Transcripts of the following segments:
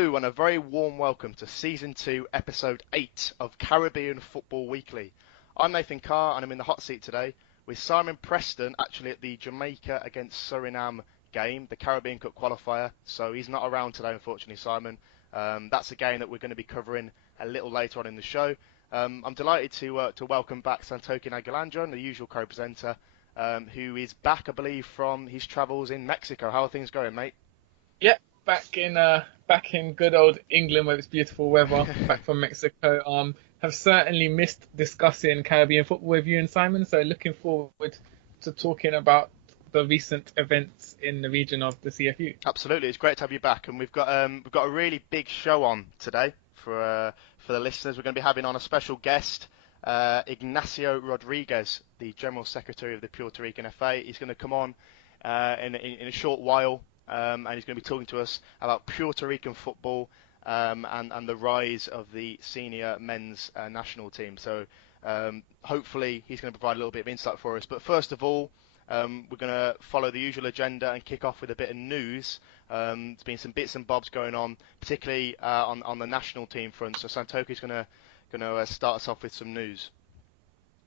Hello and a very warm welcome to Season 2, Episode 8 of Caribbean Football Weekly. I'm Nathan Carr and I'm in the hot seat today with Simon Preston, actually at the Jamaica against Suriname game, the Caribbean Cup qualifier. So he's not around today, unfortunately, Simon. That's a game that we're going to be covering a little later on in the show. I'm delighted to welcome back Santokie Nagulendran, the usual co-presenter, who is back, I believe, from his travels in Mexico. How are things going, mate? Yeah, back in good old England where it's beautiful weather. Back from Mexico. Have certainly missed discussing Caribbean football with you and Simon. So looking forward to talking about the recent events in the region of the CFU. Absolutely, it's great to have you back, and we've got a really big show on today for the listeners. We're going to be having on a special guest, Ignacio Rodriguez, the General Secretary of the Puerto Rican FA. He's going to come on in a short while. And he's going to be talking to us about Puerto Rican football and the rise of the senior men's national team. So hopefully he's going to provide a little bit of insight for us. But first of all, we're going to follow the usual agenda and kick off with a bit of news. There's been some bits and bobs going on, particularly on the national team front. So Santokie's going to start us off with some news.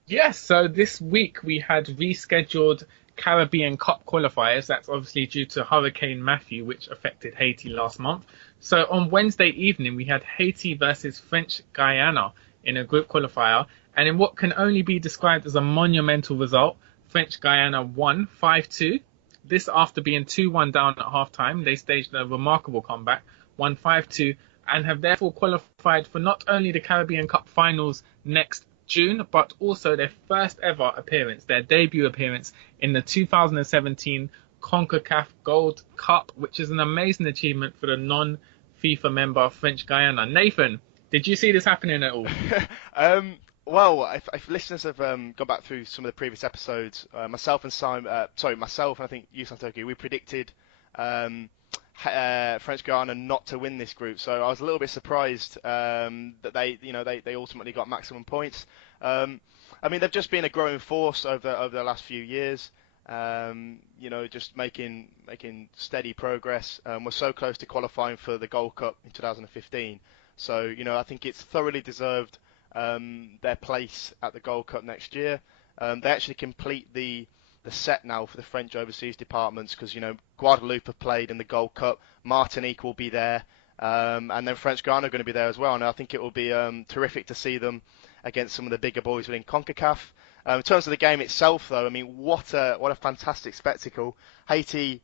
Yes, so this week we had rescheduled Caribbean Cup qualifiers. That's obviously due to Hurricane Matthew, which affected Haiti last month. So on Wednesday evening, we had Haiti versus French Guiana in a group qualifier. And in what can only be described as a monumental result, French Guiana won 5-2. This after being 2-1 down at half-time. They staged a remarkable comeback, won 5-2, and have therefore qualified for not only the Caribbean Cup finals next June, but also their first ever appearance, their debut appearance in the 2017 CONCACAF Gold Cup, which is an amazing achievement for the non-FIFA member French Guiana. Nathan, did you see this happening at all? Well, if listeners have gone back through some of the previous episodes, myself and I think you, Santokie, we predicted French Guiana not to win this group, so I was a little bit surprised that they ultimately got maximum points. I mean, they've just been a growing force over the last few years. Just making steady progress. We're so close to qualifying for the Gold Cup in 2015, so I think it's thoroughly deserved their place at the Gold Cup next year. They actually complete the set now for the French overseas departments because Guadeloupe have played in the Gold Cup, Martinique will be there, and then French Guiana are going to be there as well. And I think it will be terrific to see them against some of the bigger boys within CONCACAF. In terms of the game itself, though, I mean, what a fantastic spectacle! Haiti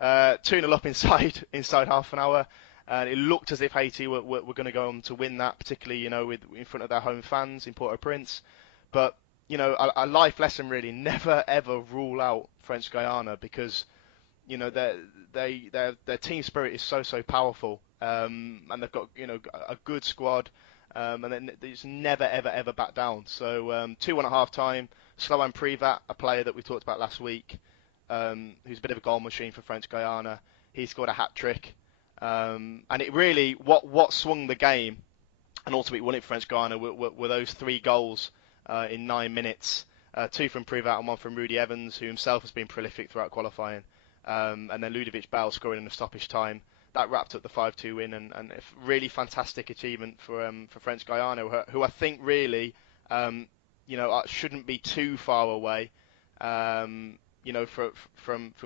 2-0 up inside half an hour, and it looked as if Haiti were going to go on to win that, particularly in front of their home fans in Port-au-Prince, but. A life lesson really: never ever rule out French Guiana because their team spirit is so powerful, and they've got a good squad, and they just never ever back down. So 2-1 at half time. Sloan Privat, a player that we talked about last week, who's a bit of a goal machine for French Guiana, he scored a hat trick, and it really what swung the game and ultimately won it for French Guiana were those 3 goals. In 9 minutes, 2 from Privat and 1 from Rudy Evans, who himself has been prolific throughout qualifying, and then Ludovic Bale scoring in the stoppage time. That wrapped up the 5-2 win, and a really fantastic achievement for French Guiana, who I think really, shouldn't be too far away, from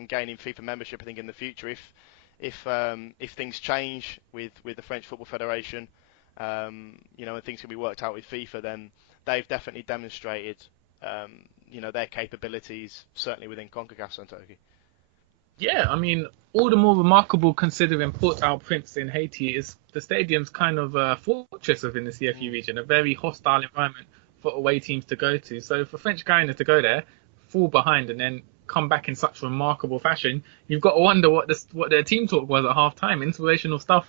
gaining FIFA membership. I think in the future, if things change with the French Football Federation, and things can be worked out with FIFA, then they've definitely demonstrated, their capabilities, certainly within CONCACAF, Santokie. Yeah, I mean, all the more remarkable considering Port-au-Prince in Haiti is the stadium's kind of a fortress within the CFU region, a very hostile environment for away teams to go to. So for French Guiana to go there, fall behind, and then come back in such remarkable fashion, you've got to wonder what their team talk was at half time. Inspirational stuff.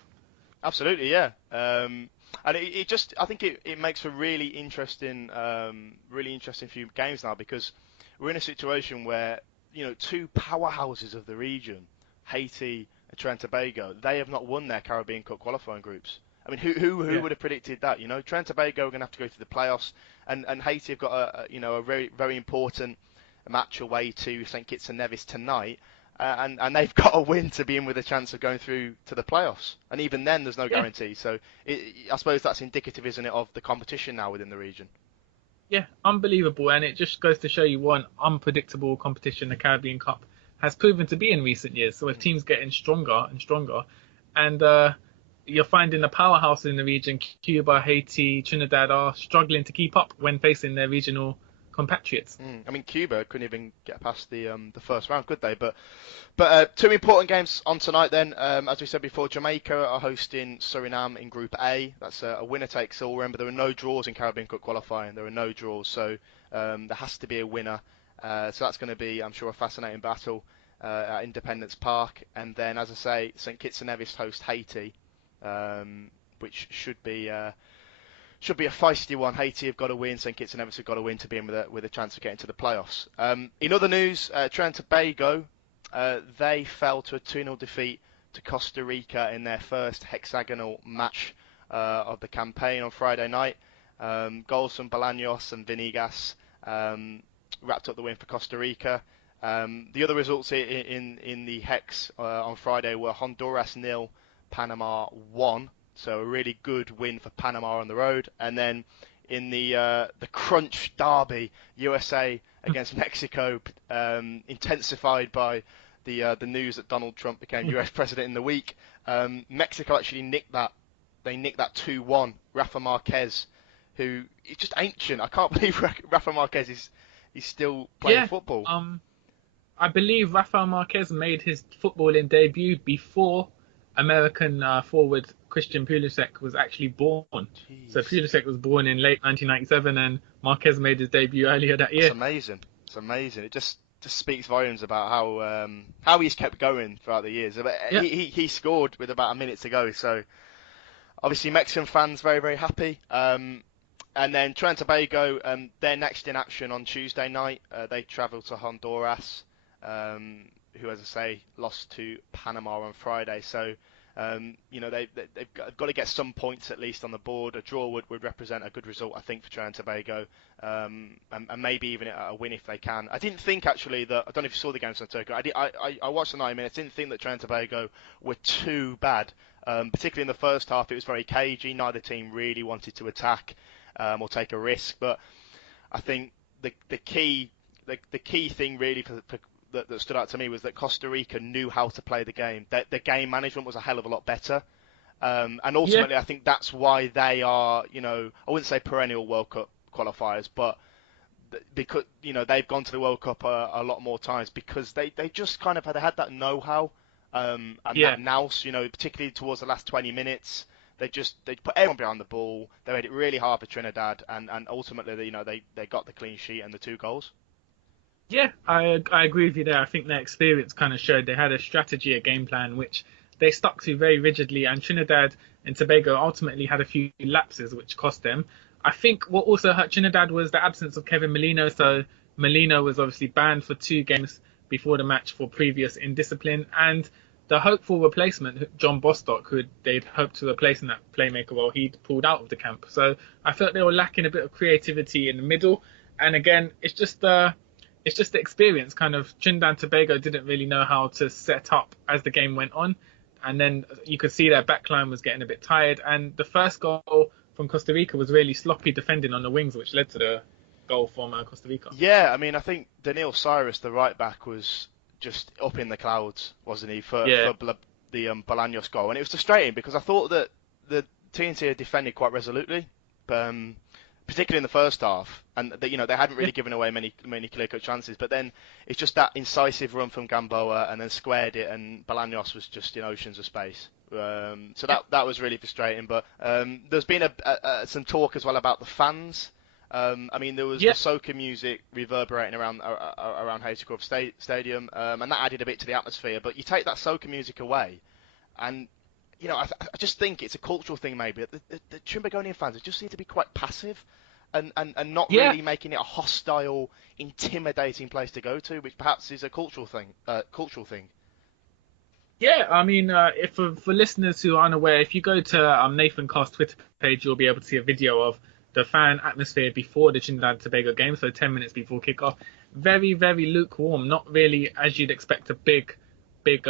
Absolutely, yeah. And I think it makes for really interesting few games now because we're in a situation where 2 powerhouses of the region, Haiti and Trinidad and Tobago, they have not won their Caribbean Cup qualifying groups. I mean, who would have predicted that? Trinidad and Tobago are going to have to go to the playoffs, and Haiti have got a very very important match away to St Kitts and Nevis tonight. and they've got to win to be in with a chance of going through to the playoffs. And even then, there's no Yeah, guarantee. So I suppose that's indicative, isn't it, of the competition now within the region? yeah, unbelievable, and it just goes to show you what an unpredictable competition the Caribbean Cup has proven to be in recent years. So with teams getting stronger and stronger, and you're finding the powerhouses in the region, Cuba, Haiti, Trinidad, are struggling to keep up when facing their regional compatriots. I mean, Cuba couldn't even get past the first round, could they? But two important games on tonight then. As we said before, Jamaica are hosting Suriname in Group A. That's a winner takes all. Remember, there are no draws in Caribbean Cup qualifying. There are no draws, so there has to be a winner. So that's going to be, I'm sure, a fascinating battle at Independence Park. And then, as I say, St Kitts and Nevis host Haiti, which should be a feisty one. Haiti have got to win. St Kitts and Nevis have got to win to be in with a chance of getting to the playoffs. In other news, Trinidad and Tobago, they fell to a 2-0 defeat to Costa Rica in their first hexagonal match of the campaign on Friday night. Goals from Bolaños and Vinigas wrapped up the win for Costa Rica. The other results in the hex on Friday were Honduras 0, Panama 1. So a really good win for Panama on the road. And then in the crunch derby, USA against Mexico, intensified by the news that Donald Trump became US president in the week. Mexico actually nicked that. They nicked that 2-1. Rafa Marquez, who is just ancient. I can't believe Rafa Marquez is still playing football. I believe Rafael Marquez made his footballing debut before American forward Christian Pulisic was actually born. Jeez. So Pulisic was born in late 1997 and Marquez made his debut earlier that year. It's amazing. It's amazing. It just speaks volumes about how he's kept going throughout the years. Yeah. He scored with about a minute to go, so obviously Mexican fans very, very happy. And then Trinidad and Tobago, they're next in action on Tuesday night. They travel to Honduras, who, as I say, lost to Panama on Friday. So, they've got to get some points at least on the board. A draw would represent a good result, I think, for Trinidad and Tobago, and maybe even a win if they can. I didn't think, actually, that... I don't know if you saw the game, Santokie. I watched the 90 minutes. I didn't think that Trinidad and Tobago were too bad. Particularly in the first half, it was very cagey. Neither team really wanted to attack or take a risk. But I think the key thing really that stood out to me was that Costa Rica knew how to play the game. The game management was a hell of a lot better. And ultimately, I think that's why they are, I wouldn't say perennial World Cup qualifiers, but because, they've gone to the World Cup a lot more times because they just kind of had that know-how and that nous, particularly towards the last 20 minutes. They put everyone behind the ball. They made it really hard for Trinidad, and ultimately, they got the clean sheet and the 2 goals. Yeah, I agree with you there. I think their experience kind of showed they had a strategy, a game plan, which they stuck to very rigidly, and Trinidad and Tobago ultimately had a few lapses, which cost them. I think what also hurt Trinidad was the absence of Kevin Molino, so Molino was obviously banned for 2 games before the match for previous indiscipline, and the hopeful replacement, John Bostock, who they'd hoped to replace in that playmaker role, he'd pulled out of the camp. So I felt they were lacking a bit of creativity in the middle, and again, it's just the experience. Kind of Trinidad and Tobago didn't really know how to set up as the game went on, and then you could see their backline was getting a bit tired, and the first goal from Costa Rica was really sloppy defending on the wings, which led to the goal from Costa Rica. Yeah, I mean, I think Daniil Cyrus, the right back, was just up in the clouds, wasn't he, for the Bolaños goal, and it was frustrating because I thought that the TNT had defended quite resolutely, particularly in the first half, and they hadn't really given away many clear-cut chances. But then it's just that incisive run from Gamboa, and then squared it, and Bolaños was just in oceans of space. So that was really frustrating. But there's been some talk as well about the fans. I mean, there was the soca music reverberating around Haiti Club Stadium, and that added a bit to the atmosphere. But you take that soca music away, and I just think it's a cultural thing maybe. The Trinbagonian fans just seem to be quite passive and not really making it a hostile, intimidating place to go to, which perhaps is a cultural thing. Yeah, I mean, if for listeners who are unaware, if you go to Nathan Carr's Twitter page, you'll be able to see a video of the fan atmosphere before the Trinidad and Tobago game, so 10 minutes before kickoff. Very, very lukewarm, not really as you'd expect a big big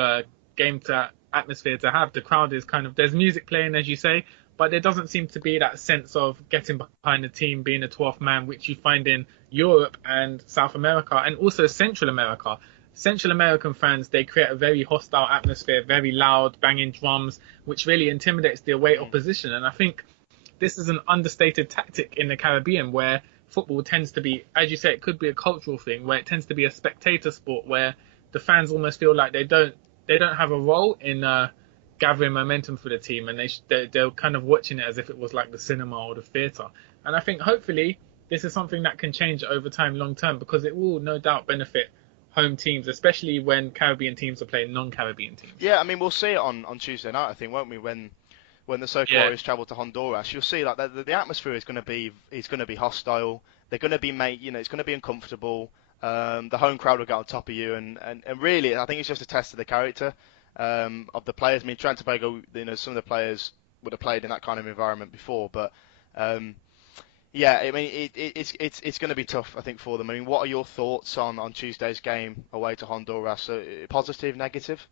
atmosphere to have. The crowd is there's music playing, as you say, but there doesn't seem to be that sense of getting behind the team, being a 12th man, which you find in Europe and South America and also Central America. Central American fans, they create a very hostile atmosphere, very loud, banging drums, which really intimidates the away opposition. And I think this is an understated tactic in the Caribbean, where football tends to be, as you say, it could be a cultural thing, where it tends to be a spectator sport, where the fans almost feel like they don't have a role in gathering momentum for the team, and they're kind of watching it as if it was like the cinema or the theatre. And I think hopefully this is something that can change over time, long term, because it will no doubt benefit home teams, especially when Caribbean teams are playing non-Caribbean teams. Yeah, I mean, we'll see it on Tuesday night, I think, won't we? When the Soca Warriors travel to Honduras, you'll see like the atmosphere is going to be hostile. They're going to be it's going to be uncomfortable. The home crowd will get on top of you, and really, I think it's just a test of the character of the players. I mean, Trinidad and Tobago, some of the players would have played in that kind of environment before, but yeah, I mean, it's going to be tough, I think, for them. I mean, what are your thoughts on Tuesday's game away to Honduras? Positive, negative?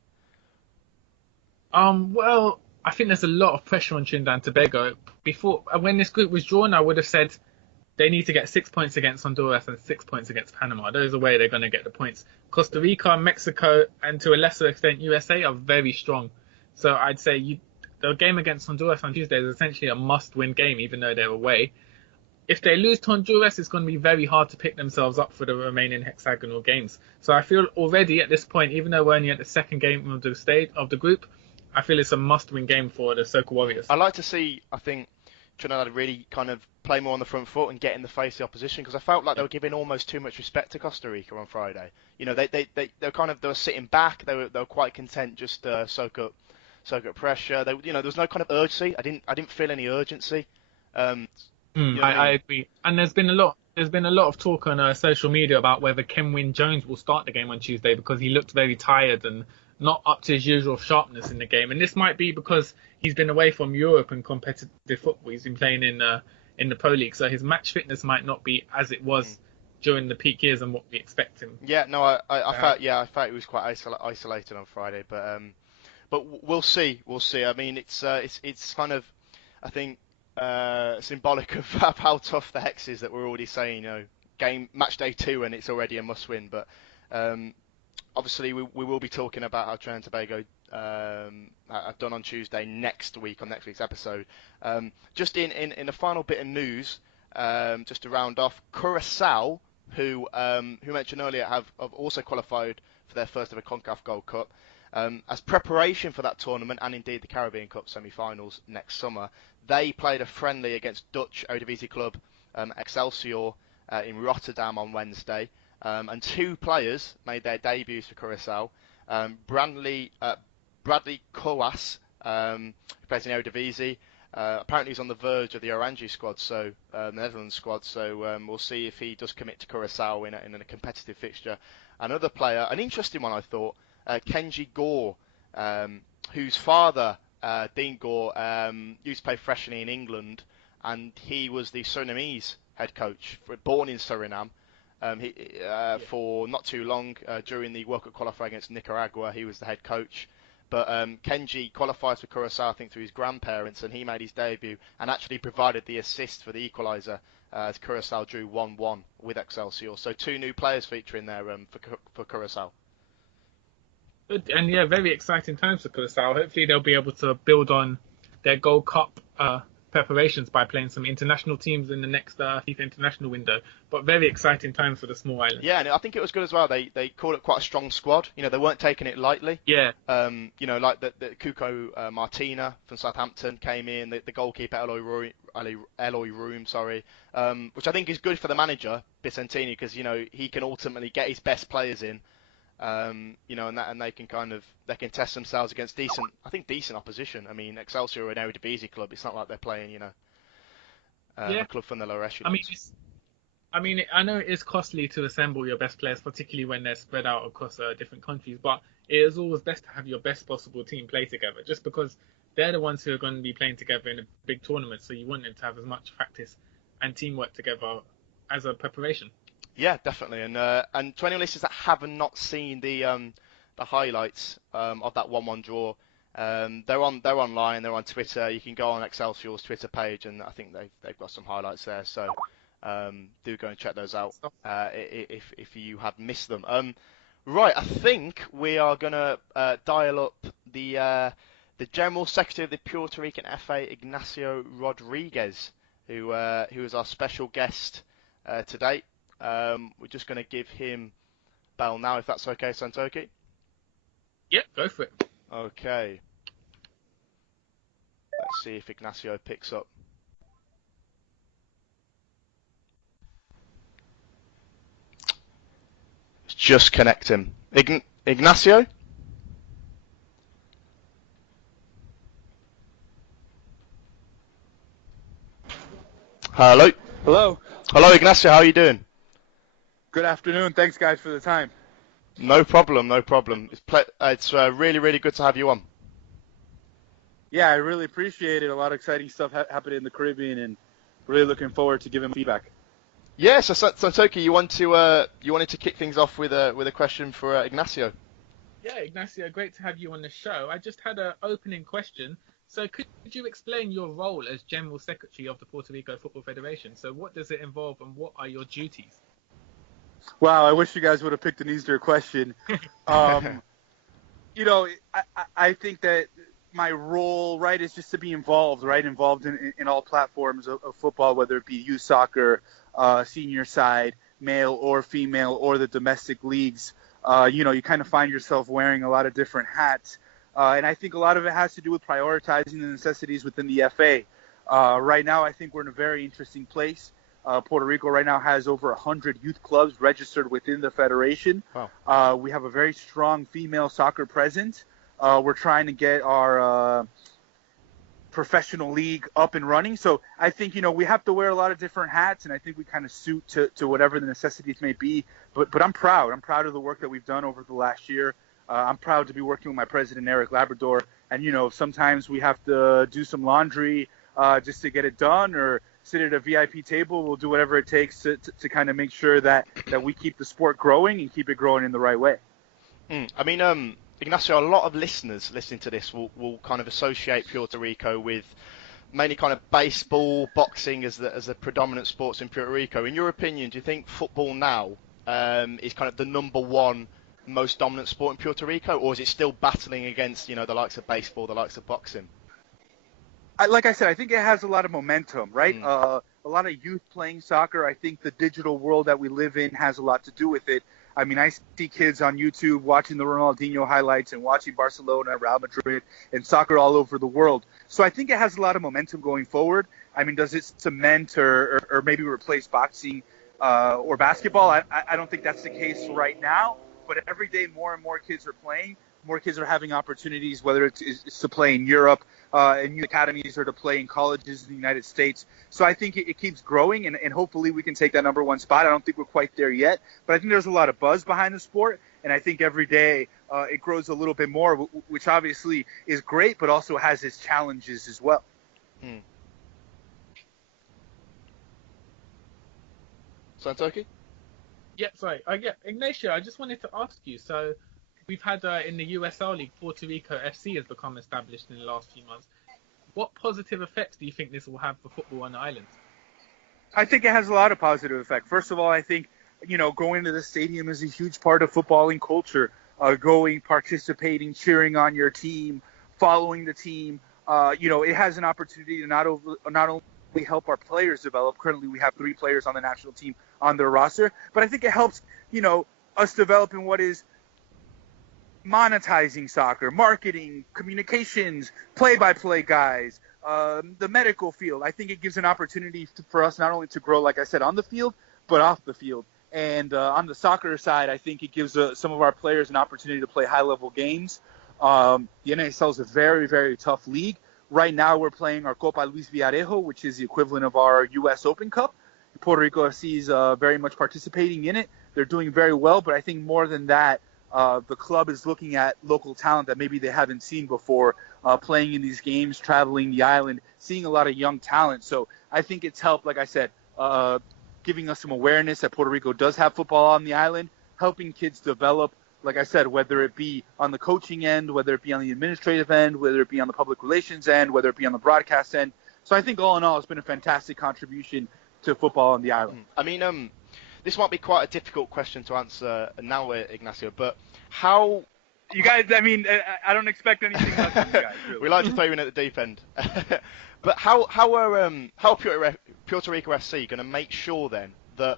Well, I think there's a lot of pressure on Trinidad and Tobago. When this group was drawn, I would have said they need to get 6 points against Honduras and 6 points against Panama. Those are where they're going to get the points. Costa Rica, Mexico, and to a lesser extent USA are very strong. So I'd say the game against Honduras on Tuesday is essentially a must-win game, even though they're away. If they lose to Honduras, it's going to be very hard to pick themselves up for the remaining hexagonal games. So I feel already at this point, even though we're only at the second game of the group, I feel it's a must-win game for the Soca Warriors. I like to see, I think, Trinidad really kind of play more on the front foot and get in the face of the opposition, because I felt like they were giving almost too much respect to Costa Rica on Friday. They were sitting back. They were quite content just to soak up pressure. There was no kind of urgency. I didn't feel any urgency. I agree. And there's been a lot of talk on social media about whether Kenwyne Jones will start the game on Tuesday, because he looked very tired and not up to his usual sharpness in the game. And this might be because he's been away from Europe and competitive football. He's been playing in the Pro League, so his match fitness might not be as it was during the peak years and what we expect him. Yeah, no, I felt he was quite isolated on Friday, but we'll see. I mean, it's kind of, I think, symbolic of how tough the hex is that we're already saying, match day 2 and it's already a must win. But obviously we will be talking about how Trinidad and Tobago have done on Tuesday next week's episode. Just in a final bit of news, just to round off, Curacao, who mentioned earlier, have also qualified for their first ever CONCACAF Gold Cup. As preparation for that tournament and indeed the Caribbean Cup semi-finals next summer, they played a friendly against Dutch Eredivisie club Excelsior in Rotterdam on Wednesday, and 2 players made their debuts for Curacao. Bradley Coas, who plays in Eredivisie, apparently he's on the verge of the Orange squad, so the Netherlands squad. So we'll see if he does commit to Curacao in a competitive fixture. Another player, an interesting one, I thought. Kenji Gore, whose father, Dean Gore, used to play professionally in England, and he was the Surinamese head coach, born in Suriname. For not too long, during the World Cup qualifier against Nicaragua, he was the head coach. But Kenji qualifies for Curacao, I think, through his grandparents, and he made his debut and actually provided the assist for the equaliser as Curacao drew 1-1 with Excelsior. So 2 new players featuring there for Curacao. Good. And yeah, very exciting times for Curacao. Hopefully they'll be able to build on their Gold Cup preparations by playing some international teams in the next FIFA international window. But very exciting times for the small island. Yeah, and I think it was good as well. They called it quite a strong squad. They weren't taking it lightly. Yeah. Like the Cuco Martina from Southampton came in, the goalkeeper Eloy Room, which I think is good for the manager Vicentini, because he can ultimately get his best players in. And they can test themselves against decent opposition. I mean, Excelsior are an Eredivisie club. It's not like they're playing, a club from the lower echelons. I know it is costly to assemble your best players, particularly when they're spread out across different countries. But it is always best to have your best possible team play together, just because they're the ones who are going to be playing together in a big tournament. So you want them to have as much practice and teamwork together as a preparation. Yeah, definitely. And to any listeners that have not seen the the highlights of that 1-1 draw. They're online. They're on Twitter. You can go on Excelsior's Twitter page, and I think they've got some highlights there. So do go and check those out if you have missed them. Right, I think we are gonna dial up the General Secretary of the Puerto Rican FA, Ignacio Rodriguez, who is our special guest today. We're just going to give him bell now, if that's okay, Santokie. Yep, go for it. Okay. Let's see if Ignacio picks up. Let's just connect him. Ignacio? Hello. Hello. Hello, Ignacio. How are you doing? Good afternoon. Thanks, guys, for the time. No problem. No problem. It's really, really good to have you on. Yeah, I really appreciate it. A lot of exciting stuff happening in the Caribbean, and really looking forward to giving feedback. Yeah, so Santokie, you wanted to kick things off with a question for Ignacio. Yeah, Ignacio, great to have you on the show. I just had an opening question. So could you explain your role as General Secretary of the Puerto Rico Football Federation? So what does it involve, and what are your duties? Wow, I wish you guys would have picked an easier question. You know, I think that my role, right, is just to be involved in all platforms of football, whether it be youth soccer, senior side, male or female, or the domestic leagues. You know, you kind of find yourself wearing a lot of different hats. And I think a lot of it has to do with prioritizing the necessities within the FA. Right now, I think we're in a very interesting place. Puerto Rico right now has over 100 youth clubs registered within the federation. Wow. We have a very strong female soccer presence. We're trying to get our professional league up and running. So I think, you know, we have to wear a lot of different hats, and I think we kind of suit to whatever the necessities may be. But I'm proud. I'm proud of the work that we've done over the last year. I'm proud to be working with my president, Eric Labrador. And, you know, sometimes we have to do some laundry just to get it done, or sit at a VIP table. We'll do whatever it takes to kind of make sure that we keep the sport growing and keep it growing in the right way. I mean, Ignacio, a lot of listeners listening to this will kind of associate Puerto Rico with mainly kind of baseball, boxing as the predominant sports in Puerto Rico. In your opinion, do you think football now is kind of the number one most dominant sport in Puerto Rico, or is it still battling against, you know, the likes of baseball, the likes of boxing? Like I said, I think it has a lot of momentum, right? A lot of youth playing soccer. I think the digital world that we live in has a lot to do with it. I mean, I see kids on YouTube watching the Ronaldinho highlights and watching Barcelona, Real Madrid, and soccer all over the world. So I think it has a lot of momentum going forward. I mean, does it cement or maybe replace boxing or basketball? I don't think that's the case right now. But every day more and more kids are playing. More kids are having opportunities, whether it's to play in Europe, in youth academies, or to play in colleges in the United States. So I think it keeps growing, and hopefully we can take that number one spot. I don't think we're quite there yet, but I think there's a lot of buzz behind the sport, and I think every day it grows a little bit more, which obviously is great, but also has its challenges as well. Santokie? Yeah, sorry. Ignacio, I just wanted to ask you. So we've had in the USL League, Puerto Rico FC has become established in the last few months. What positive effects do you think this will have for football on the island? I think it has a lot of positive effect. First of all, I think, you know, going to the stadium is a huge part of footballing culture. Going, participating, cheering on your team, following the team. You know, it has an opportunity to not only help our players develop. Currently, we have 3 players on the national team on their roster, but I think it helps, you know, us develop in what is monetizing soccer, marketing, communications, play-by-play guys, the medical field. I think it gives an opportunity for us not only to grow, like I said, on the field, but off the field. And on the soccer side, I think it gives some of our players an opportunity to play high-level games. The NASL is a very, very tough league. Right now, we're playing our Copa Luis Villarejo, which is the equivalent of our U.S. Open Cup. Puerto Rico FC is very much participating in it. They're doing very well, but I think more than that, the club is looking at local talent that maybe they haven't seen before, playing in these games, traveling the island, seeing a lot of young talent. So I think it's helped, like I said, giving us some awareness that Puerto Rico does have football on the island, helping kids develop like I said, whether it be on the coaching end, whether it be on the administrative end, whether it be on the public relations end, whether it be on the broadcast end. So I think all in all, it's been a fantastic contribution to football on the island. I mean, this might be quite a difficult question to answer now, Ignacio, but how... You guys, I mean, I don't expect anything less from you guys, really. We like to throw you in at the deep end. But how are Puerto Rico FC going to make sure then that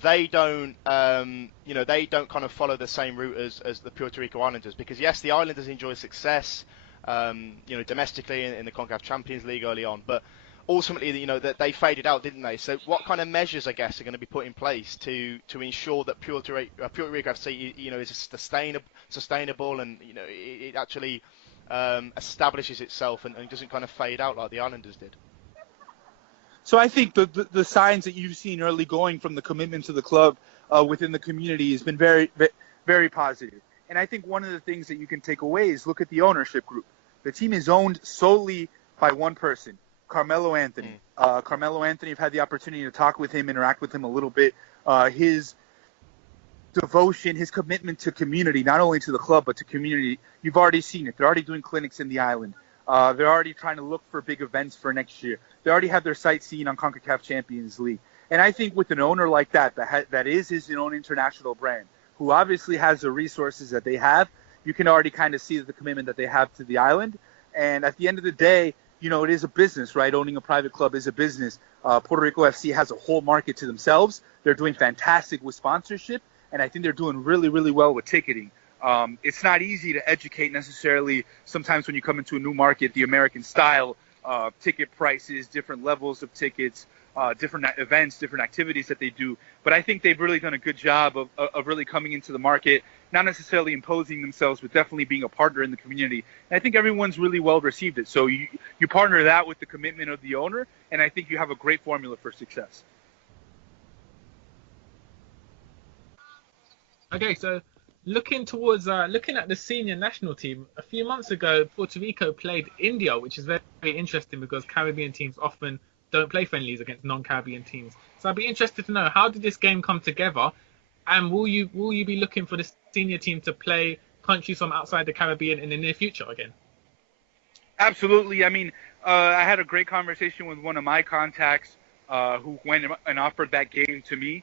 they don't they don't kind of follow the same route as the Puerto Rico Islanders? Because yes, the Islanders enjoy success, domestically in the CONCACAF Champions League early on, but ultimately, that they faded out, didn't they? So what kind of measures, I guess, are going to be put in place to ensure that Puerto Rico FC, is sustainable and, it actually establishes itself and doesn't kind of fade out like the Islanders did? So I think the signs that you've seen early going from the commitment to the club within the community has been very, very positive. And I think one of the things that you can take away is look at the ownership group. The team is owned solely by one person, Carmelo Anthony. Carmelo Anthony, I've had the opportunity to talk with him, interact with him a little bit. His devotion, his commitment to community, not only to the club, but to community, you've already seen it. They're already doing clinics in the island. They're already trying to look for big events for next year. They already have their sights seen on CONCACAF Champions League. And I think with an owner like that is his own international brand, who obviously has the resources that they have, you can already kind of see the commitment that they have to the island. And at the end of the day, it is a business, right? Owning a private club is a business. Puerto Rico FC has a whole market to themselves. They're doing fantastic with sponsorship, and I think they're doing really, really well with ticketing. It's not easy to educate necessarily sometimes when you come into a new market, the American style, ticket prices, different levels of tickets, different events, different activities that they do. But I think they've really done a good job of really coming into the market, not necessarily imposing themselves, but definitely being a partner in the community. And I think everyone's really well received it. So you partner that with the commitment of the owner, and I think you have a great formula for success. Okay, so looking at the senior national team, a few months ago, Puerto Rico played India, which is very, very interesting because Caribbean teams often don't play friendlies against non-Caribbean teams. So I'd be interested to know, how did this game come together, and will you be looking for the senior team to play countries from outside the Caribbean in the near future again? Absolutely. I mean, I had a great conversation with one of my contacts who went and offered that game to me.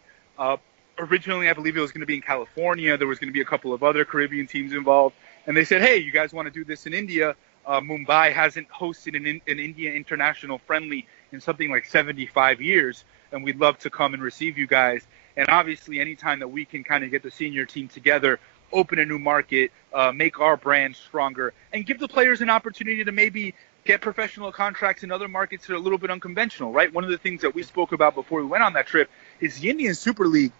Originally, I believe it was going to be in California. There was going to be a couple of other Caribbean teams involved. And they said, hey, you guys want to do this in India? Mumbai hasn't hosted an India international friendly in something like 75 years, and we'd love to come and receive you guys. And obviously, anytime that we can kind of get the senior team together, open a new market, make our brand stronger, and give the players an opportunity to maybe get professional contracts in other markets that are a little bit unconventional, right? One of the things that we spoke about before we went on that trip is the Indian Super League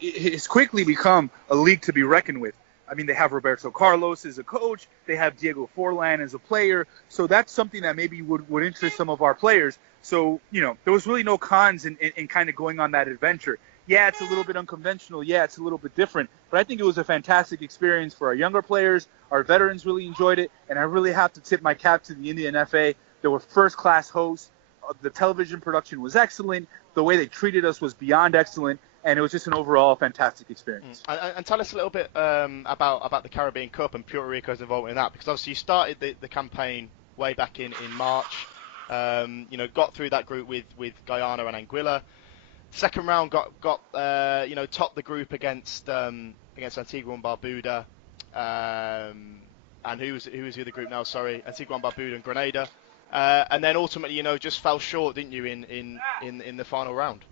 has quickly become a league to be reckoned with. I mean, they have Roberto Carlos as a coach. They have Diego Forlan as a player. So that's something that maybe would interest some of our players. So, there was really no cons in kind of going on that adventure. Yeah, it's a little bit unconventional. Yeah, it's a little bit different. But I think it was a fantastic experience for our younger players. Our veterans really enjoyed it. And I really have to tip my cap to the Indian FA. They were first-class hosts. The television production was excellent. The way they treated us was beyond excellent. And it was just an overall fantastic experience. And tell us a little bit about the Caribbean Cup and Puerto Rico's involvement in that, because obviously you started the campaign way back in March. Got through that group with Guyana and Anguilla. Second round got topped the group against Antigua and Barbuda. And who was the other group now? Sorry, Antigua and Barbuda and Grenada. And then ultimately, just fell short, didn't you, in the final round?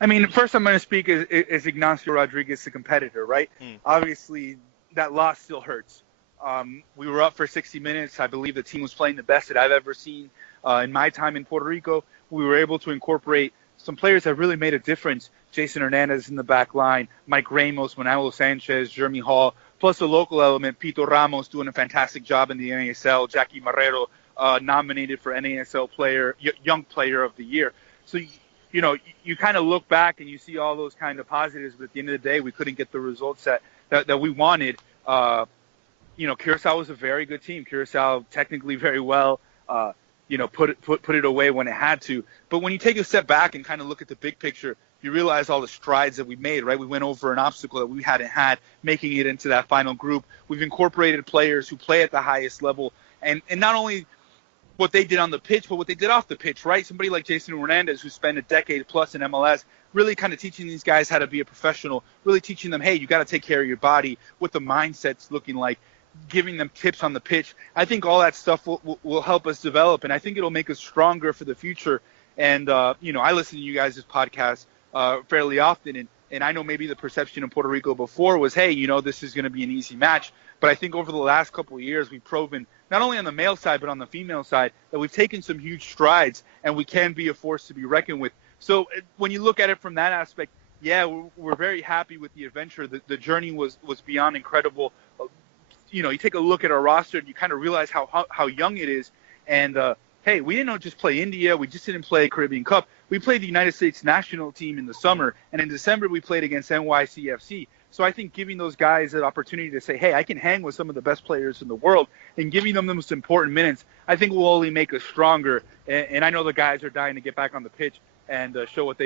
I mean, first I'm going to speak as Ignacio Rodriguez, the competitor, right? Obviously, that loss still hurts. We were up for 60 minutes. I believe the team was playing the best that I've ever seen in my time in Puerto Rico. We were able to incorporate some players that really made a difference. Jason Hernandez in the back line, Mike Ramos, Manuel Sanchez, Jeremy Hall, plus the local element, Pito Ramos doing a fantastic job in the NASL, Jackie Marrero nominated for NASL Young Player of the Year. So, you kind of look back and you see all those kind of positives, but at the end of the day, we couldn't get the results that we wanted. Curacao was a very good team. Curacao technically very well, put it away when it had to. But when you take a step back and kind of look at the big picture, you realize all the strides that we made, right? We went over an obstacle that we hadn't had, making it into that final group. We've incorporated players who play at the highest level, and not only what they did on the pitch, but what they did off the pitch, right? Somebody like Jason Hernandez, who spent a decade plus in MLS, really kind of teaching these guys how to be a professional, really teaching them, hey, you got to take care of your body, what the mindset's looking like, giving them tips on the pitch. I think all that stuff will help us develop, and I think it'll make us stronger for the future. And, I listen to you guys' podcasts fairly often, and I know maybe the perception in Puerto Rico before was, hey, this is going to be an easy match. But I think over the last couple of years, we've proven, not only on the male side, but on the female side, that we've taken some huge strides, and we can be a force to be reckoned with. So when you look at it from that aspect, yeah, we're very happy with the adventure. The journey was beyond incredible. You take a look at our roster, and you kind of realize how young it is. And, hey, we didn't just play India. We just didn't play Caribbean Cup. We played the United States national team in the summer, and in December we played against NYCFC. So I think giving those guys an opportunity to say, hey, I can hang with some of the best players in the world, and giving them the most important minutes, I think will only make us stronger. And I know the guys are dying to get back on the pitch and show what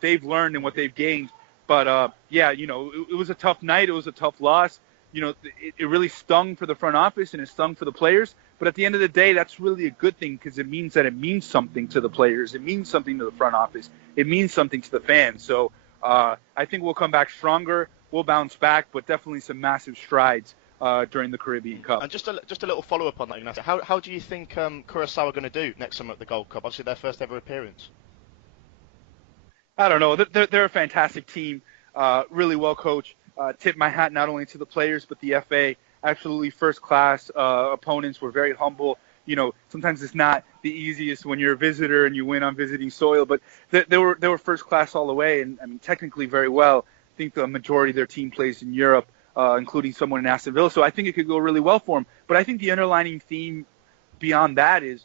they've learned and what they've gained. But, it was a tough night. It was a tough loss. It really stung for the front office and it stung for the players. But at the end of the day, that's really a good thing because it means that it means something to the players. It means something to the front office. It means something to the fans. So I think we'll come back stronger. We'll bounce back, but definitely some massive strides during the Caribbean Cup. And just a little follow-up on that, Ignacio. How do you think Curaçao are going to do next summer at the Gold Cup? Obviously, their first ever appearance. I don't know. They're a fantastic team, really well coached. Tip my hat not only to the players, but the FA. Absolutely first-class opponents. Were very humble. Sometimes it's not the easiest when you're a visitor and you win on visiting soil, but they were first-class all the way, and I mean, technically very well. I think the majority of their team plays in Europe, including someone in Aston Villa, so I think it could go really well for them. But I think the underlining theme beyond that is,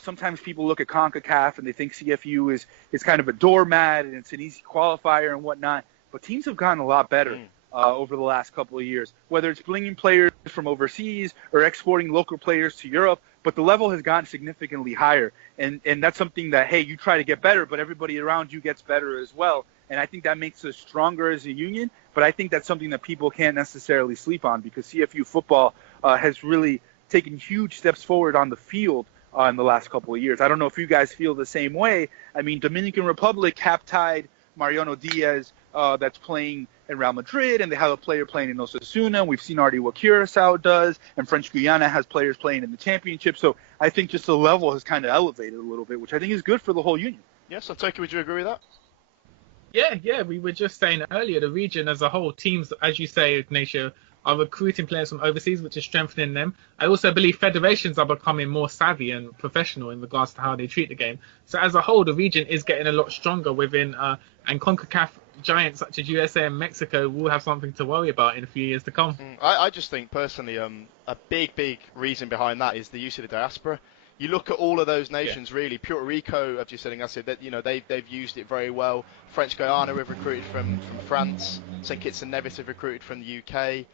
sometimes people look at CONCACAF and they think CFU is kind of a doormat and it's an easy qualifier and whatnot. But teams have gotten a lot better over the last couple of years, whether it's bringing players from overseas or exporting local players to Europe. But the level has gotten significantly higher. And that's something that, hey, you try to get better, but everybody around you gets better as well. And I think that makes us stronger as a union. But I think that's something that people can't necessarily sleep on because CFU football has really taken huge steps forward on the field in the last couple of years. I don't know if you guys feel the same way. I mean, Dominican Republic cap-tied Mariano Diaz that's playing in Real Madrid, and they have a player playing in Osasuna. We've seen already what Curaçao does, and French Guiana has players playing in the championship. So I think just the level has kind of elevated a little bit, which I think is good for the whole union. Yes, Santokie, would you agree with that? Yeah, we were just saying earlier, the region as a whole, teams, as you say, Ignacio, are recruiting players from overseas, which is strengthening them. I also believe federations are becoming more savvy and professional in regards to how they treat the game. So as a whole, the region is getting a lot stronger within, and CONCACAF giants such as USA and Mexico will have something to worry about in a few years to come. I just think personally, a big reason behind that is the use of the diaspora. You look at all of those nations, really. Puerto Rico, as you're saying, I said that they've used it very well. French Guiana have recruited from France. St Kitts and Nevis have recruited from the UK.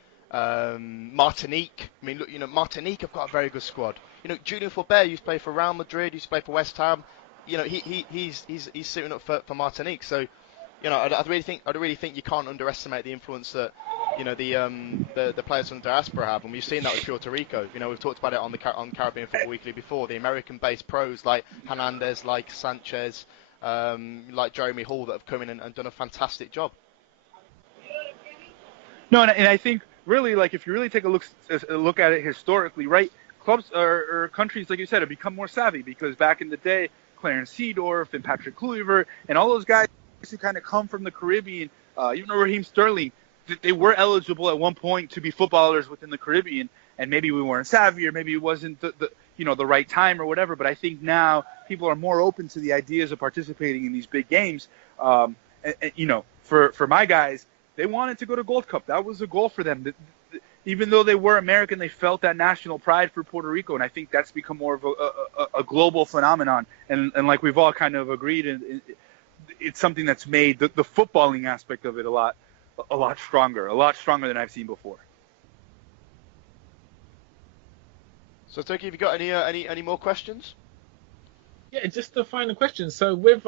Martinique. I mean, look, Martinique have got a very good squad. Julien Faubert used to play for Real Madrid, used to play for West Ham. He's suiting up for Martinique. So, I really think you can't underestimate the influence that the players from the diaspora have, and we've seen that with Puerto Rico. We've talked about it on Caribbean Football Weekly before. The American-based pros like Hernandez, like Sanchez, like Jeremy Hall that have come in and done a fantastic job. No, and I think really, like, if you really take a look at it historically, right? Clubs or countries, like you said, have become more savvy because back in the day, Clarence Seedorf and Patrick Kluivert and all those guys who kind of come from the Caribbean, even Raheem Sterling, they were eligible at one point to be footballers within the Caribbean, and maybe we weren't savvy or maybe it wasn't the right time or whatever. But I think now people are more open to the ideas of participating in these big games. For my guys, they wanted to go to Gold Cup. That was a goal for them. Even though they were American, they felt that national pride for Puerto Rico, and I think that's become more of a global phenomenon. And like we've all kind of agreed, it's something that's made the footballing aspect of it a lot stronger than I've seen before. So, Toki, have you got any more questions? Yeah, just the final question. So with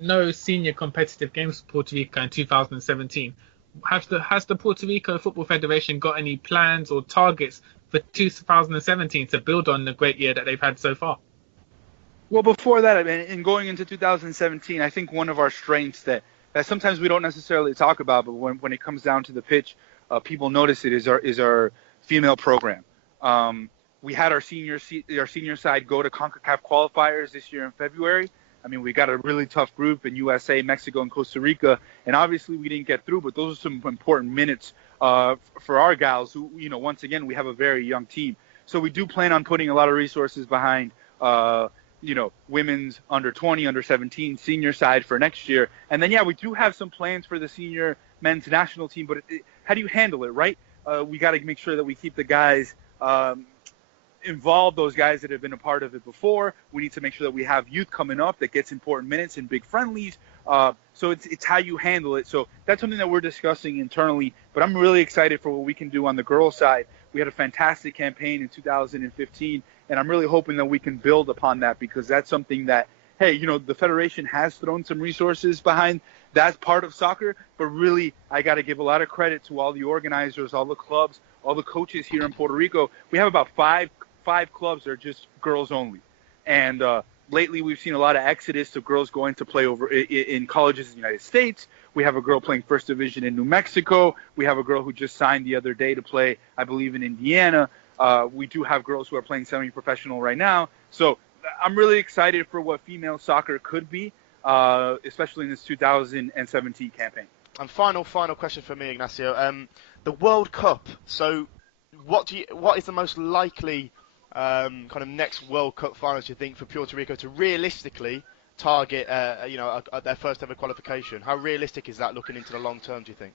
no senior competitive games for Puerto Rico in 2017, has the Puerto Rico Football Federation got any plans or targets for 2017 to build on the great year that they've had so far? Well, before that, I mean, in going into 2017, I think one of our strengths that sometimes we don't necessarily talk about, but when it comes down to the pitch, people notice it is our female program. We had our senior side go to CONCACAF qualifiers this year in February. I mean, we got a really tough group in USA, Mexico, and Costa Rica, and obviously we didn't get through, but those are some important minutes for our gals who, once again, we have a very young team. So we do plan on putting a lot of resources behind women's under 20, under 17 senior side for next year. And then, we do have some plans for the senior men's national team, but how do you handle it, right? We got to make sure that we keep the guys involved, those guys that have been a part of it before. We need to make sure that we have youth coming up that gets important minutes in big friendlies. So it's how you handle it. So that's something that we're discussing internally, but I'm really excited for what we can do on the girls' side. We had a fantastic campaign in 2015, and I'm really hoping that we can build upon that, because that's something that, hey, the Federation has thrown some resources behind that part of soccer, but really I got to give a lot of credit to all the organizers, all the clubs, all the coaches here in Puerto Rico. We have about five clubs that are just girls only. And lately we've seen a lot of exodus of girls going to play over in colleges in the United States. We have a girl playing first division in New Mexico. We have a girl who just signed the other day to play, I believe, in Indiana. We do have girls who are playing semi-professional right now. So I'm really excited for what female soccer could be, especially in this 2017 campaign. And final question for me, Ignacio. The World Cup. So what is the most likely kind of next World Cup finals, you think, for Puerto Rico to realistically target their first ever qualification? How realistic is that looking into the long term, do you think?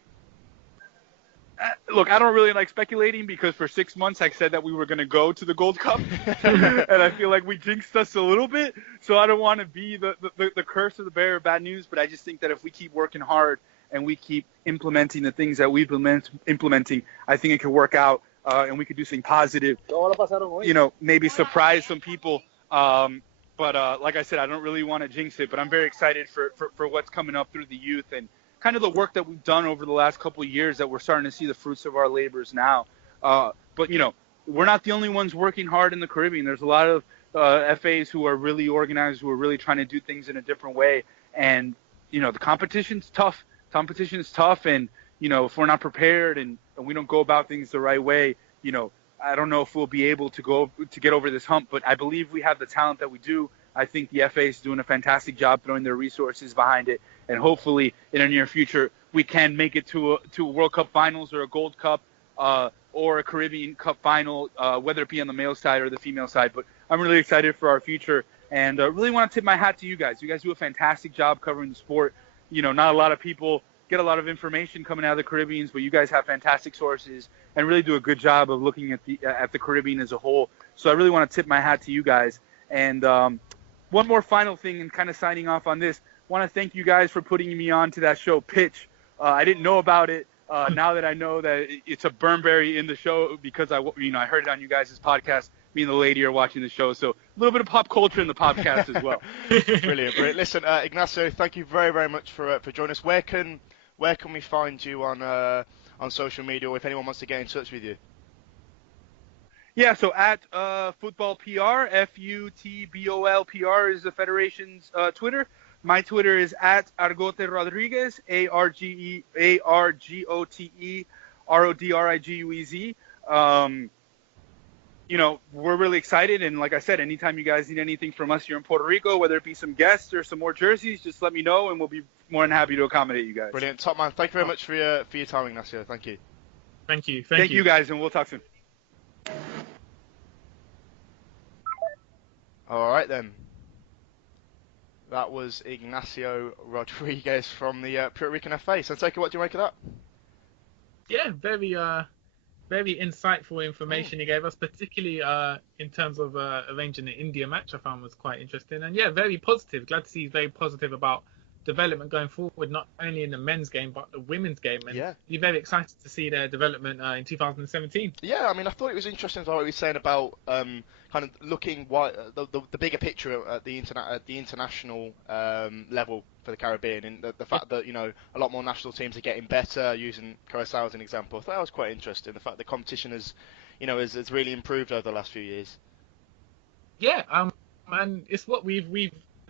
Look, I don't really like speculating, because for 6 months I said that we were going to go to the Gold Cup, and I feel like we jinxed us a little bit. So I don't want to be the curse of the bearer of bad news, but I just think that if we keep working hard and we keep implementing the things that we've been implementing, I think it could work out, and we could do something positive, maybe surprise some people. But like I said, I don't really want to jinx it, but I'm very excited for what's coming up through the youth and kind of the work that we've done over the last couple of years, that we're starting to see the fruits of our labors now. But, we're not the only ones working hard in the Caribbean. There's a lot of FAs who are really organized, who are really trying to do things in a different way. And, the competition's tough. Competition is tough. And, if we're not prepared and we don't go about things the right way, I don't know if we'll be able to get over this hump. But I believe we have the talent that we do. I think the FA is doing a fantastic job throwing their resources behind it. And hopefully in the near future, we can make it to a World Cup finals or a Gold Cup or a Caribbean Cup final, whether it be on the male side or the female side. But I'm really excited for our future, and really want to tip my hat to you guys. You guys do a fantastic job covering the sport. Not a lot of people get a lot of information coming out of the Caribbean, but you guys have fantastic sources and really do a good job of looking at the Caribbean as a whole. So I really want to tip my hat to you guys. And one more final thing, and kind of signing off on this, want to thank you guys for putting me on to that show, Pitch. I didn't know about it. Now that I know that it's a Burnberry in the show, because I heard it on you guys' podcast. Me and the lady are watching the show, so a little bit of pop culture in the podcast as well. Brilliant. Listen, Ignacio, thank you very, very much for joining us. Where can we find you on social media, or if anyone wants to get in touch with you? Yeah, so at Football PR, FUTBOL PR is the Federation's Twitter. My Twitter is at Argote Rodriguez, ARGOTE RODRIGUEZ. We're really excited, and like I said, anytime you guys need anything from us here in Puerto Rico, whether it be some guests or some more jerseys, just let me know, and we'll be more than happy to accommodate you guys. Brilliant, top man. Thank you very much for your time, Ignacio. Thank you. Thank you. Thank you guys, and we'll talk soon. All right then. That was Ignacio Rodriguez from the Puerto Rican FA. Santokie, what do you make of that? Yeah, very insightful information he gave us, particularly in terms of arranging the India match. I found was quite interesting, and yeah, very positive. Glad to see he's very positive about development going forward, not only in the men's game but the women's game, and Yeah. be very excited to see their development in 2017. Yeah, I mean, I thought it was interesting as well what he was saying about kind of looking the bigger picture at the international level for the Caribbean, and the fact that a lot more national teams are getting better. Using Curacao as an example, I thought that was quite interesting. The fact the competition has really improved over the last few years. Yeah, and it's what we've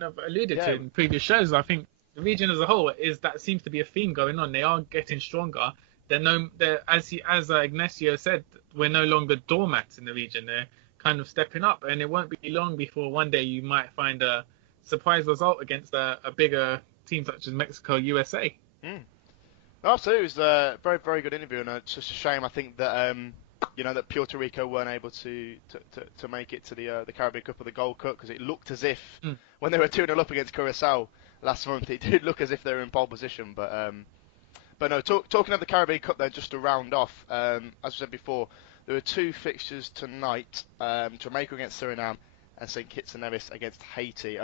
alluded to Yeah. in previous shows. I think the region as a whole is that seems to be a theme going on. They are getting stronger. As Ignacio said, we're no longer doormats in the region. They're kind of stepping up, and it won't be long before one day you might find a surprise result against a bigger team such as Mexico, USA. Absolutely, it was a very, very good interview, and it's just a shame. I think that that Puerto Rico weren't able to make it to the Caribbean Cup or the Gold Cup, because it looked as if when they were 2-0 up against Curacao last month, it did look as if they were in pole position. But no, talking of the Caribbean Cup then, just to round off, as I said before, there were two fixtures tonight, Jamaica against Suriname and St. Kitts and Nevis against Haiti.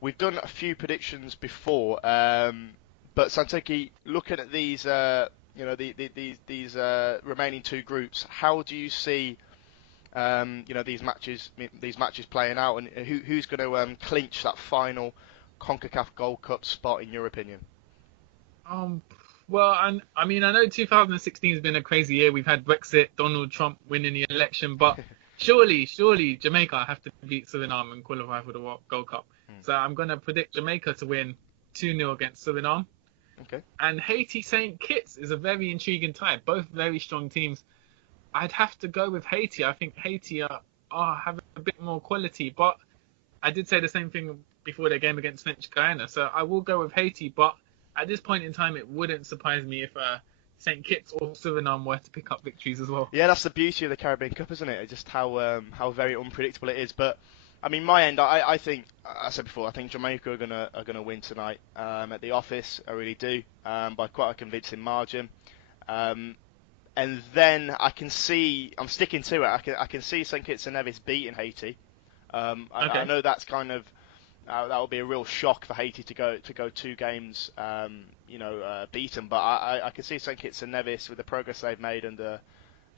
We've done a few predictions before, but Santokie, looking at these these remaining two groups, how do you see these matches playing out, and who's going to clinch that final CONCACAF Gold Cup spot in your opinion? Well, and I mean, I know 2016 has been a crazy year. We've had Brexit, Donald Trump winning the election, but surely Jamaica have to beat Suriname and qualify for the Gold Cup. So I'm going to predict Jamaica to win 2-0 against Suriname. Okay. And Haiti St. Kitts is a very intriguing tie. Both very strong teams. I'd have to go with Haiti. I think Haiti have a bit more quality, but I did say the same thing before their game against French Guiana. So I will go with Haiti, but at this point in time, it wouldn't surprise me if St. Kitts or Suriname were to pick up victories as well. Yeah, that's the beauty of the Caribbean Cup, isn't it? Just how very unpredictable it is. But I mean, my end, I think, I said before, I think Jamaica are gonna win tonight at the office. I really do, by quite a convincing margin. And then I'm sticking to it. I can see St. Kitts and Nevis beating Haiti. I know that's kind of that would be a real shock for Haiti to go 2 games, beaten. But I can see St. Kitts and Nevis, with the progress they've made under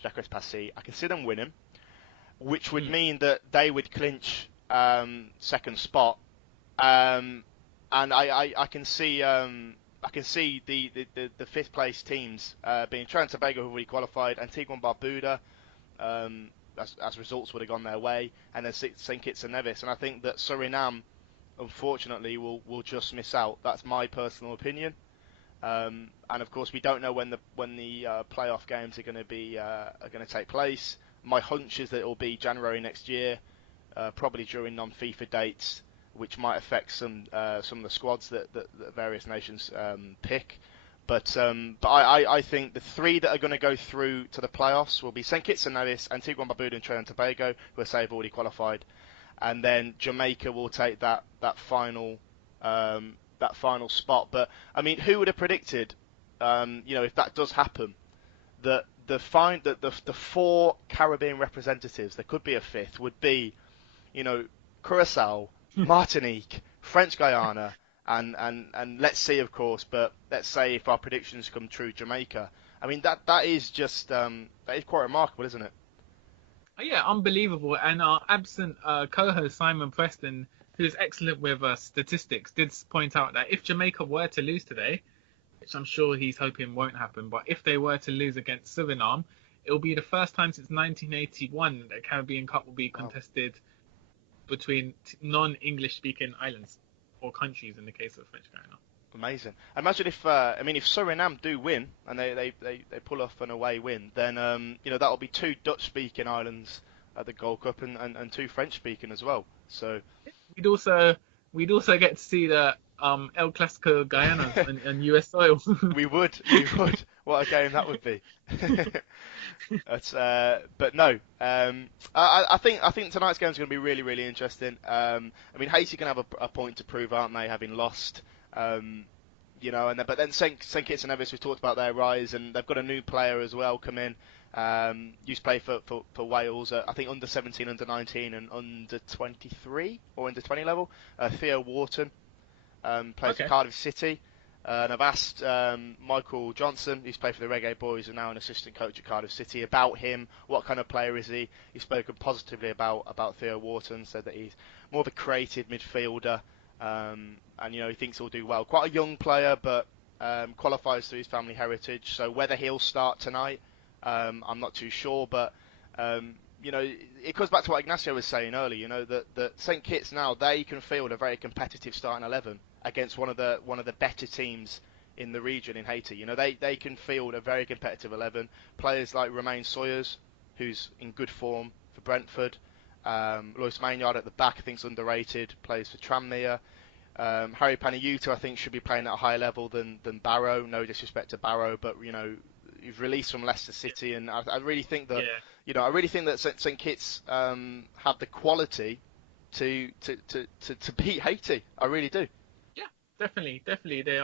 Jacques Passy, I can see them winning, which would mean that they would clinch second spot. And I can see the 5th place teams being Trinidad and Tobago, who've already qualified, Antigua and Barbuda, as results would have gone their way, and then St. Kitts and Nevis. And I think that Suriname, unfortunately, will just miss out. That's my personal opinion. And of course, we don't know when the playoff games are going to take place. My hunch is that it will be January next year, probably during non-FIFA dates, which might affect some of the squads that various nations pick. But I think the 3 that are going to go through to the playoffs will be St. Kitts and Nevis, Antigua and Barbuda, and Trinidad and Tobago, who have already qualified. And then Jamaica will take that final spot. But I mean, who would have predicted, if that does happen, that the 4 Caribbean representatives, there could be a 5th, would be, Curacao, Martinique, French Guiana, and let's see, of course, but let's say if our predictions come true, Jamaica. I mean, that is just that is quite remarkable, isn't it? Yeah, unbelievable. And our absent co-host Simon Preston, who's excellent with statistics, did point out that if Jamaica were to lose today, which I'm sure he's hoping won't happen, but if they were to lose against Suriname, it'll be the first time since 1981 that the Caribbean Cup will be contested between non-English speaking islands, or countries in the case of French Guiana. Amazing. Imagine if Suriname do win and they pull off an away win, then that'll be 2 Dutch-speaking islands at the Gold Cup and 2 French-speaking as well. So we'd also get to see the El Clasico Guyana and US soil. we would. What a game that would be. But no, I think tonight's game is going to be really, really interesting. Haiti can have a point to prove, aren't they, having lost. But then St. Kitts and Nevis, we talked about their rise, and they've got a new player as well come in. Used to play for Wales, I think under 17, under 19, and under 23 or under 20 level. Theo Wharton. plays for Okay. Cardiff City. And I've asked Michael Johnson, who's played for the Reggae Boyz and now an assistant coach at Cardiff City, about him. What kind of player is he? He's spoken positively about Theo Wharton, said that he's more of a creative midfielder, and he thinks he'll do well. Quite a young player, but qualifies through his family heritage. So whether he'll start tonight, I'm not too sure. But it goes back to what Ignacio was saying earlier. That St Kitts now, they can field a very competitive starting 11 against one of the better teams in the region in Haiti. They can field a very competitive 11. Players like Romain Sawyers, who's in good form for Brentford. Lois Maynard at the back, I think, is underrated. Plays for Tranmere. Harry Panayuta, I think, should be playing at a higher level than Barrow. No disrespect to Barrow, but he's released from Leicester City, and I really think that St Kitts have the quality to beat Haiti. I really do. Definitely. They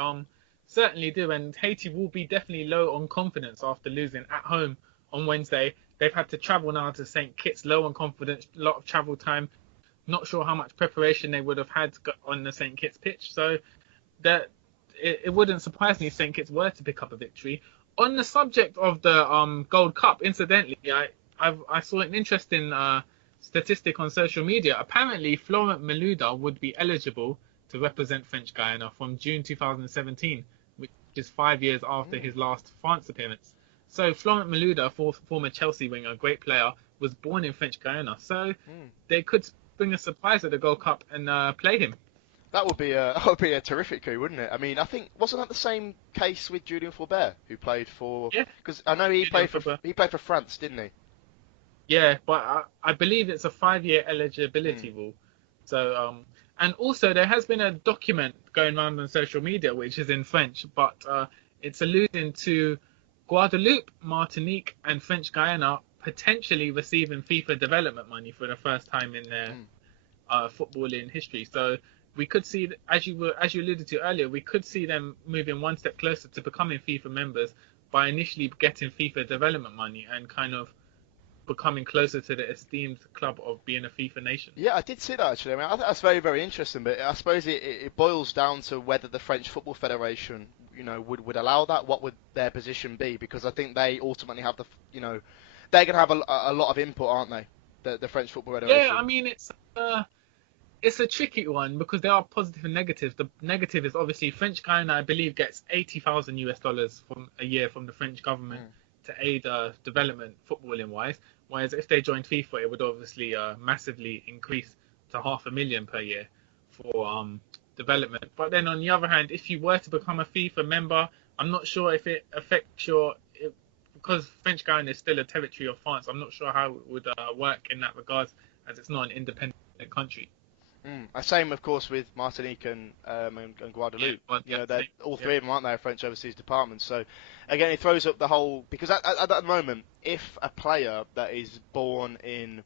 certainly do, and Haiti will be definitely low on confidence after losing at home on Wednesday. They've had to travel now to St Kitts, low on confidence, a lot of travel time. Not sure how much preparation they would have had on the St Kitts pitch, so that it wouldn't surprise me if St Kitts were to pick up a victory. On the subject of the Gold Cup, incidentally, I saw an interesting statistic on social media. Apparently, Florent Malouda would be eligible to represent French Guiana from June 2017, which is 5 years after his last France appearance. So Florent Malouda, former Chelsea winger, a great player, was born in French Guiana. So they could bring a surprise at the Gold Cup and play him. That would be a terrific coup, wouldn't it? I mean, I think wasn't that the same case with Julien Faubert, who played for? Yeah. Because I know he played for France, didn't he? Yeah, but I believe it's a 5-year eligibility rule. So and also there has been a document going around on social media which is in French, but it's alluding to Guadeloupe, Martinique, and French Guiana potentially receiving FIFA development money for the first time in their footballing history. So we could see, as you alluded to earlier, we could see them moving one step closer to becoming FIFA members by initially getting FIFA development money and kind of becoming closer to the esteemed club of being a FIFA nation. Yeah, I did see that actually. I mean, I think that's very, very interesting. But I suppose it boils down to whether the French Football Federation, would allow that. What would their position be? Because I think they ultimately have they're going to have a lot of input, aren't they? The French Football Federation. Yeah, I mean it's a tricky one because there are positives and negatives. The negative is obviously French Guiana, I believe, gets $80,000 from a year from the French government to aid development footballing wise. Whereas if they joined FIFA, it would obviously massively increase to $500,000 per year for development. But then on the other hand, if you were to become a FIFA member, I'm not sure if it affects because French Guiana is still a territory of France. I'm not sure how it would work in that regard, as it's not an independent country. Same, of course, with Martinique and Guadeloupe. They're all three of them, aren't they, French overseas departments? So, again, it throws up the whole, because at that moment, if a player that is born in,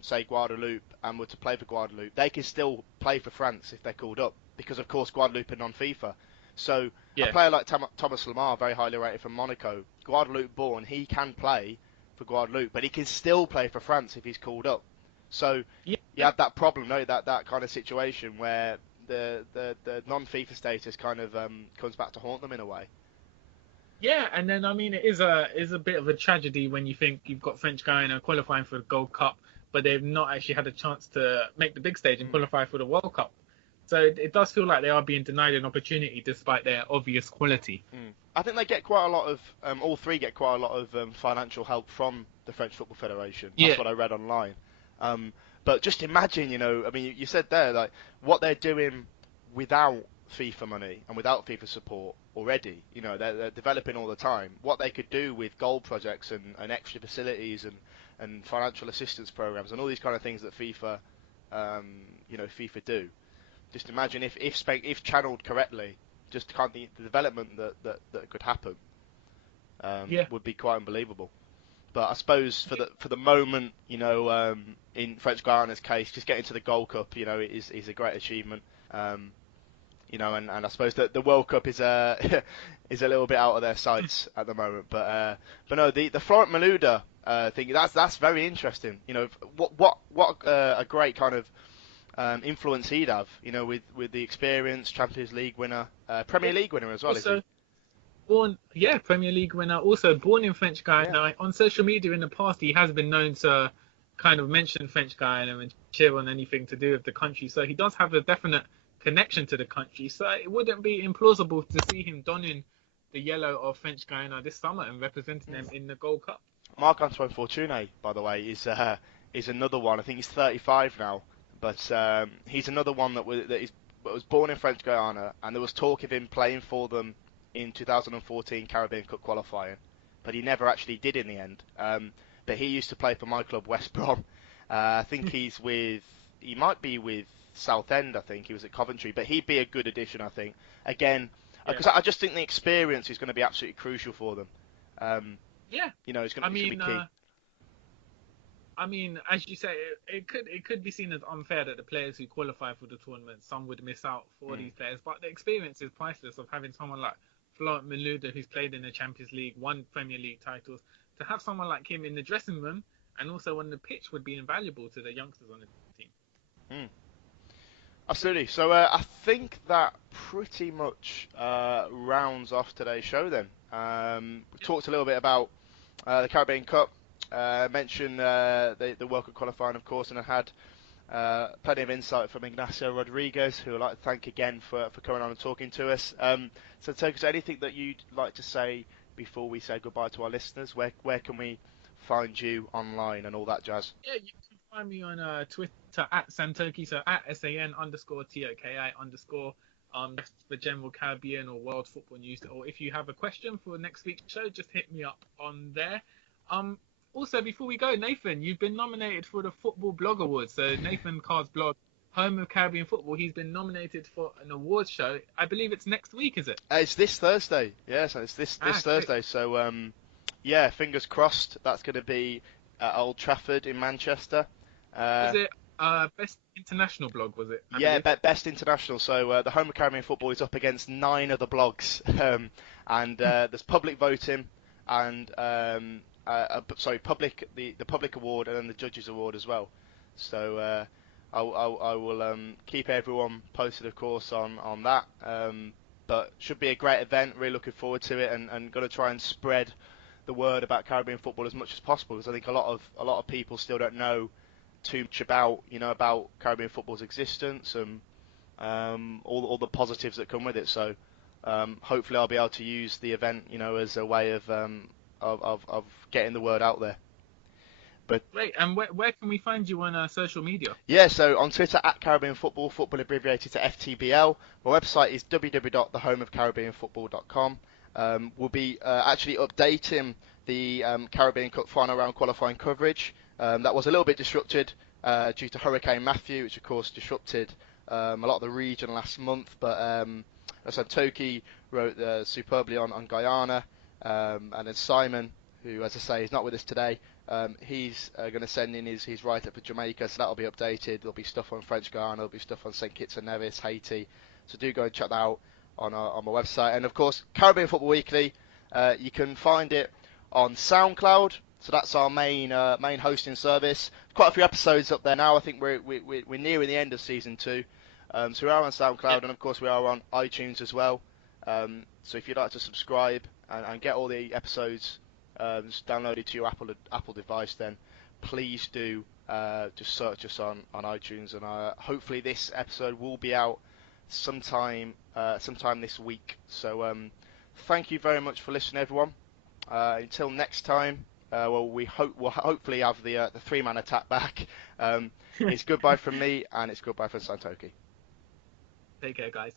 say, Guadeloupe and were to play for Guadeloupe, they can still play for France if they're called up, because of course Guadeloupe are non-FIFA. So a player like Thomas Lemar, very highly rated from Monaco, Guadeloupe born, he can play for Guadeloupe, but he can still play for France if he's called up. So you have that problem, no? That kind of situation where the non-FIFA status kind of comes back to haunt them in a way. Yeah, and then I mean it is a bit of a tragedy when you think you've got French Guiana qualifying for the Gold Cup, but they've not actually had a chance to make the big stage and qualify for the World Cup. So it does feel like they are being denied an opportunity despite their obvious quality. I think they get quite a lot of, all three get quite a lot of financial help from the French Football Federation. That's what I read online. But just imagine, I mean, you said there, like, what they're doing without FIFA money and without FIFA support already, they're developing all the time. What they could do with goal projects and extra facilities and financial assistance programs and all these kind of things that FIFA, FIFA do. Just imagine if channeled correctly, just kind of the development that could happen would be quite unbelievable. But I suppose for the moment, in French Guiana's case, just getting to the Gold Cup, is a great achievement. And I suppose that the World Cup is a little bit out of their sights at the moment. But no, the Florent Malouda thing, that's very interesting. What a great kind of influence he'd have, with the experience, Champions League winner, Premier League winner as well, is he? Premier League winner, also born in French Guiana. Yeah. On social media in the past, he has been known to kind of mention French Guiana and cheer on anything to do with the country. So he does have a definite connection to the country. So it wouldn't be implausible to see him donning the yellow of French Guiana this summer and representing them in the Gold Cup. Marc-Antoine Fortuné, by the way, is another one. I think he's 35 now, but he's another one that was born in French Guiana, and there was talk of him playing for them in 2014 Caribbean Cup qualifying, but he never actually did in the end. But he used to play for my club, West Brom. I think he might be with Southend. I think he was at Coventry, but he'd be a good addition, I think. Again, because I just think the experience is going to be absolutely crucial for them. It's going to be key. I mean, as you say, it could be seen as unfair that the players who qualify for the tournament, some would miss out for these players, but the experience is priceless of having someone like Florent Malouda, who's played in the Champions League, won Premier League titles. To have someone like him in the dressing room and also on the pitch would be invaluable to the youngsters on the team. Absolutely. So I think that pretty much rounds off today's show then. We talked a little bit about the Caribbean Cup, mentioned the World Cup qualifying, of course, and I had plenty of insight from Ignacio Rodriguez, who I'd like to thank again for coming on and talking to us. So, Turkish, anything that you'd like to say before we say goodbye to our listeners? Where can we find you online and all that jazz? Yeah, you can find me on Twitter at Santokie, so at SAN_TOKI_ for general Caribbean or world football news. Or if you have a question for next week's show, just hit me up on there. Also, before we go, Nathan, you've been nominated for the Football Blog Awards. So Nathan Carr's blog, Home of Caribbean Football, he's been nominated for an awards show. I believe it's next week, is it? It's this Thursday. Yes, it's this Thursday. Great. So, fingers crossed. That's going to be at Old Trafford in Manchester. Was it Best International Blog, was it? Best International. So the Home of Caribbean Football is up against 9 other blogs. And there's public voting and... the public award and then the judges award as well. So I will keep everyone posted, of course, on that. But should be a great event. Really looking forward to it, and going to try and spread the word about Caribbean football as much as possible, because I think a lot of people still don't know too much about Caribbean football's existence and all the positives that come with it. So hopefully I'll be able to use the event as a way of getting the word out there. But great. And where can we find you on social media? Yeah, so on Twitter at Caribbean Football abbreviated to FTBL. My website is www.thehomeofcaribbeanfootball.com. We'll be actually updating the Caribbean Cup final round qualifying coverage. That was a little bit disrupted due to Hurricane Matthew, which of course disrupted a lot of the region last month. But Santokie wrote superbly on Guyana. And then Simon, who, as I say, is not with us today, he's going to send in his write-up for Jamaica, so that'll be updated. There'll be stuff on French Guiana, there'll be stuff on St Kitts and Nevis, Haiti. So do go and check that out on my website. And of course, Caribbean Football Weekly, you can find it on SoundCloud. So that's our main hosting service. Quite a few episodes up there now. I think we're nearing the end of season 2. So we are on SoundCloud, and of course we are on iTunes as well. So if you'd like to subscribe and get all the episodes just downloaded to your Apple device, then please do just search us on iTunes, and hopefully this episode will be out sometime this week. So thank you very much for listening, everyone. Until next time, we'll hopefully have the 3-man attack back. It's goodbye from me, and it's goodbye from Santokie. Take care, guys.